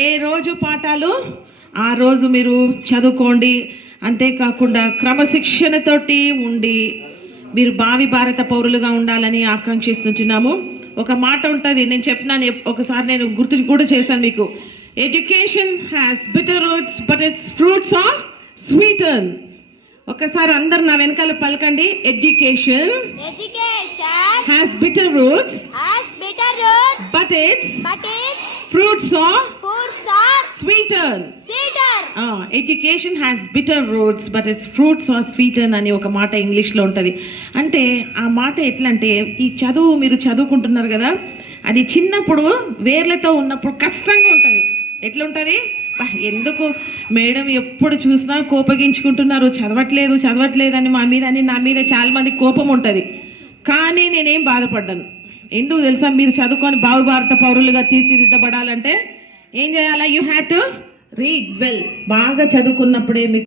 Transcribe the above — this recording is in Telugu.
ఏ రోజు పాఠాలు ఆ రోజు మీరు చదువుకోండి. అంతేకాకుండా క్రమశిక్షణతోటి ఉండి మీరు భావి భారత పౌరులుగా ఉండాలని ఆకాంక్షిస్తున్నాము. ఒక మాట ఉంటుంది, నేను చెప్పినాను ఒకసారి, నేను గుర్తు కూడా చేశాను మీకు. Education has bitter roots but its fruits are sweeter. ఒకసారి అందరు నా వెనకాల పలకండి. Education has bitter roots but its fruits are sweeter. Education has bitter roots but its fruits are sweeter అని ఒక మాట ఇంగ్లీష్లో ఉంటుంది. అంటే ఆ మాట ఎట్లా అంటే, ఈ చదువు మీరు చదువుకుంటున్నారు కదా, అది చిన్నప్పుడు వేర్లతో ఉన్నప్పుడు కష్టంగా ఉంటుంది. ఎట్లా ఉంటుంది? ఎందుకు మేడం ఎప్పుడు చూసినా కోపగించుకుంటున్నారు, చదవట్లేదు అని మా మీద అని నా మీద చాలా మంది కోపం ఉంటుంది. కానీ నేనేం బాధపడ్డాను. ఎందుకు తెలుసా? మీరు చదువుకొని భావి భారత పౌరులుగా తీర్చిదిద్దబడాలంటే ఏం చేయాలా? You have to read well. బాగా చదువుకున్నప్పుడే మీకు